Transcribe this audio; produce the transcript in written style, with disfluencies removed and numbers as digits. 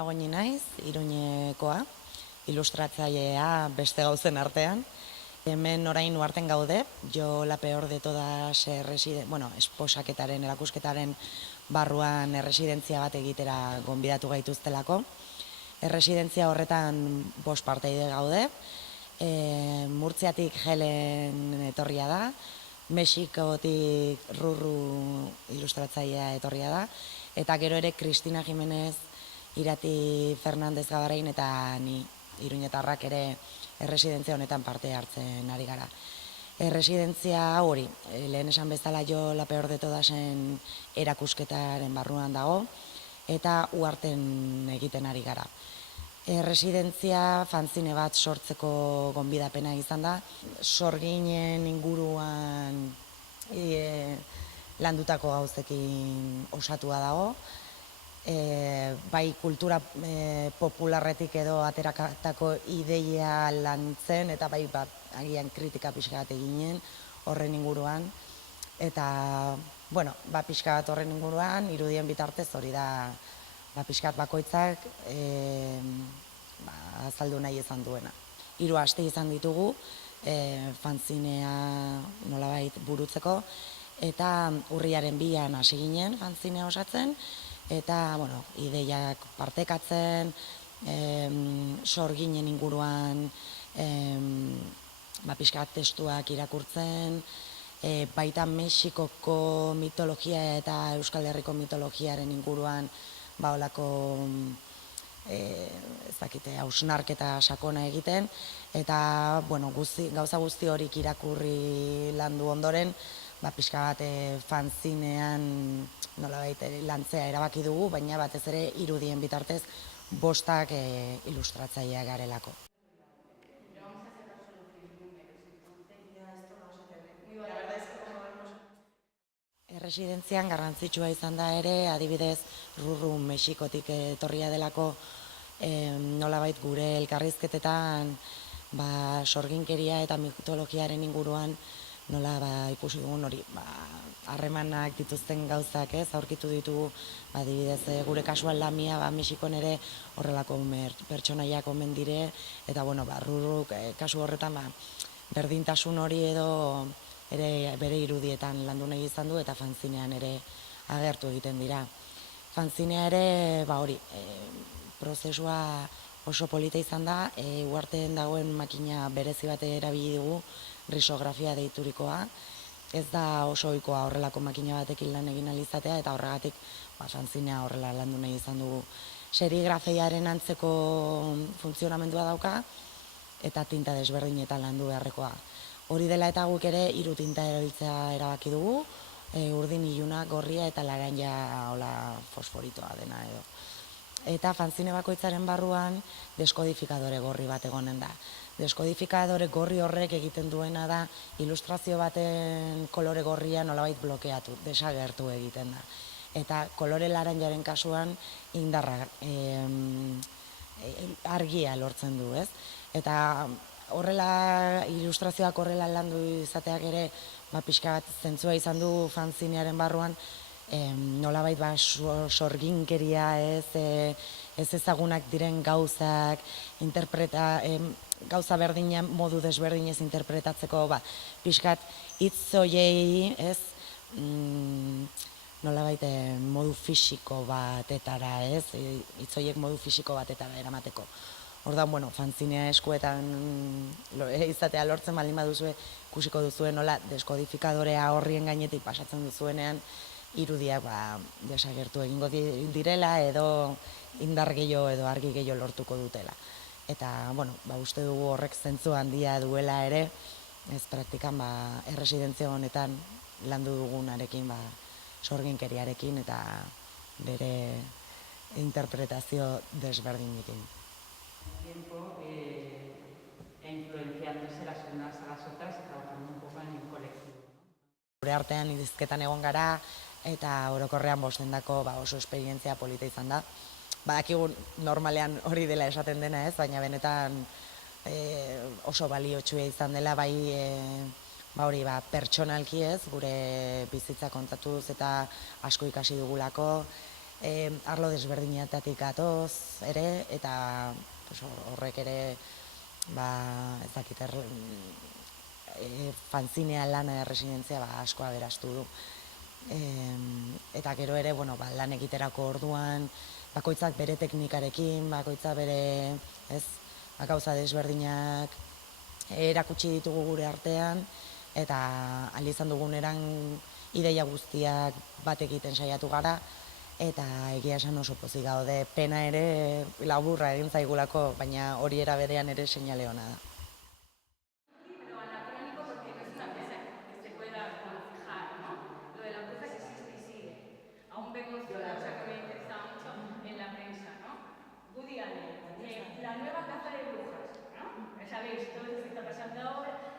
Ana Goñi naiz, Iruñekoa, ilustratzailea beste gauzen artean. Hemen orain uharten gaude, Jo la peor de todas esposaketaren, erakusketaren barruan erresidentzia bat egitera gonbidatu gaituztelako. Erresidentzia horretan 5 parteide gaude, Murtziatik Helen etorria da, Mexikotik Rurru ilustratzailea etorria da, eta gero ere Cristina Jimenez, Irati Fernandez Gabarain eta ni iruñetarrak ere erresidentzia honetan parte hartzen ari gara. Erresidentzia hori, lehen esan bezala Jo la peor de todasen erakusketaren barruan dago, eta uharten egiten ari gara. Erresidentzia fanzine bat sortzeko gonbidapena izan da, sorginen inguruan landutako gauzekin osatua dago, bai kultura popularretik edo aterakatako ideia lantzen, eta bai agian kritika pixka bat eginen horren inguruan, eta pixka bat horren inguruan, irudien bitartez hori da pixka bat bakoitzak azaldu nahi izan duena. 3 aste izan ditugu fanzinea nolabait burutzeko, eta urriaren 2an hasi ginen fanzinea osatzen, eta ideiak partekatzen, sorginen inguruan pixka bat testuak irakurtzen, baita Mexikoko mitologia eta Euskal Herriko mitologiaren inguruan olako hausnarketa sakona egiten, eta gauza guzti horik irakurri landu ondoren, pixka bat fanzinean nolabait lantzea erabaki dugu, baina batez ere irudien bitartez 5 ilustratzaileak garelako. Erresidentzian garrantzitsua izan da ere, adibidez, Rurru Mexikotik etorria delako nolabait gure elkarrizketetan sorginkeria eta mitologiaren inguruan nola ikusi dugun hori, harremanak dituzten gauzak aurkitu ditugu, adibidez gure kasuan Lamia, Mexikon ere horrelako pertsonaiak omen dire, eta Rurruk kasu horretan berdintasun hori edo ere bere irudietan landu nahi izan du, eta fanzinean ere agertu egiten dira. Fanzinea ere prozesua oso polita izan da, uharteen dagoen makina berezi bat erabili dugu, risografia deiturikoa. Ez da oso ohikoa horrelako makina batekin lan egin ahal izatea, eta horregatik fanzinea horrela landu nahi izan dugu. Serigrafeiaren antzeko funtzionamendua dauka, eta tinta desberdinetan landu beharrekoa. Hori dela eta guk ere 3 tinta erabiltzea erabaki dugu, urdin iluna, gorria eta laranja fosforitoa dena edo. Eta fanzine bakoitzaren barruan deskodifikadore gorri bat egonen da. Deskodifikadore gorri horrek egiten duena da ilustrazio baten kolore gorria nolabait blokeatu, desagertu egiten da. Eta kolore laranjaren kasuan indarra, argia lortzen du, ez? Eta horrela, ilustrazioak horrela landu izateak ere, pixka bat zentzua izan du fanzinearen barruan, nolabait sorginkeria ez ezagunak diren gauzak, gauza berdina modu desberdinez interpretatzeko, pixkat hitz hoiei, ez, nolabait modu fisiko batetara, ez, hitz hoiek modu fisiko batetara eramateko. Orduan, fanzinea eskuetan izatea lortzen baldin baduzue, ikusiko duzuen nola deskodifikadorea horrien gainetik pasatzen duzuenean, irudiak desagertu egingo direla edo indar gehiago edo argi gehiago lortuko dutela. Eta, uste dugu horrek zentzu handia duela ere, ez praktikan erresidentzia honetan landu dugunarekin, sorginkeriarekin eta bere interpretazio desberdinikin. Tiempo influenciándose las unas a las otras y trabajando un poco en el colectivo. Gure artean idizketan egon gara, eta orokorrean bostendako oso esperientzia polita izan da. Badakigu normalean hori dela esaten dena, ez, baina benetan oso baliotsua izan dela, pertsonalki ez, gure bizitza kontatuz eta asko ikasi dugulako, arlo desberdinetatik atoz ere, eta horrek ere, ez dakit, fanzinea lana erresidentzia asko aberastu du. Eta gero ere, lan egiterako orduan, bakoitzak bere teknikarekin, bakoitzak bere, gauza desberdinak erakutsi ditugu gure artean, eta ahal izan duguneran ideia guztiak bat egiten saiatu gara, eta egia esan oso pozik gaude, pena ere laburra egin zaigulako, baina hori era berean ere seinale ona da. Libro anacrónico porque no es una pieza que se pueda fijar, ¿no? Lo de la pieza que existe y sigue. Aún vemos una cosa que me ha interesado mucho en la prensa, ¿no? Woody Allen, la nueva caza de brujas, ¿no? Sabéis todo lo que está pasando ahora.